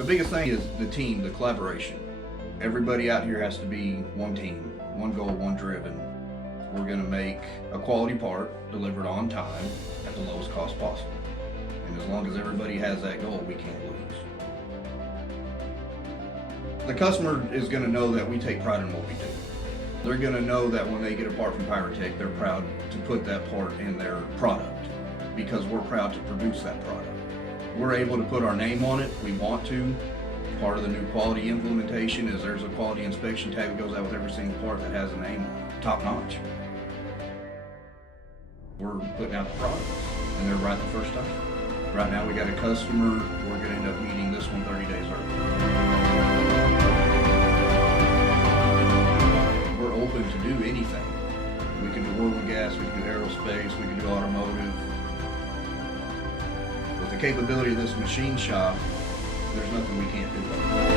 The biggest thing is the team, the collaboration. Everybody out here has to be one team, one goal, one driven. We're gonna make a quality part delivered on time at the lowest cost possible. And as long as everybody has that goal, we can't lose. The customer is gonna know that we take pride in what we do. They're gonna know that when they get a part from Pyrotek, they're proud to put that part in their product because we're proud to produce that product. We're able to put our name on it, we want to. Part of the new quality implementation is there's a quality inspection tag that goes out with every single part that has a name on it, top notch. We're putting out the products and they're right the first time. Right now we got a customer, we're gonna end up meeting this one 30 days early. We're open to do anything. We can do oil and gas, we can do aerospace, we can do automotive. With the capability of this machine shop, there's nothing we can't do.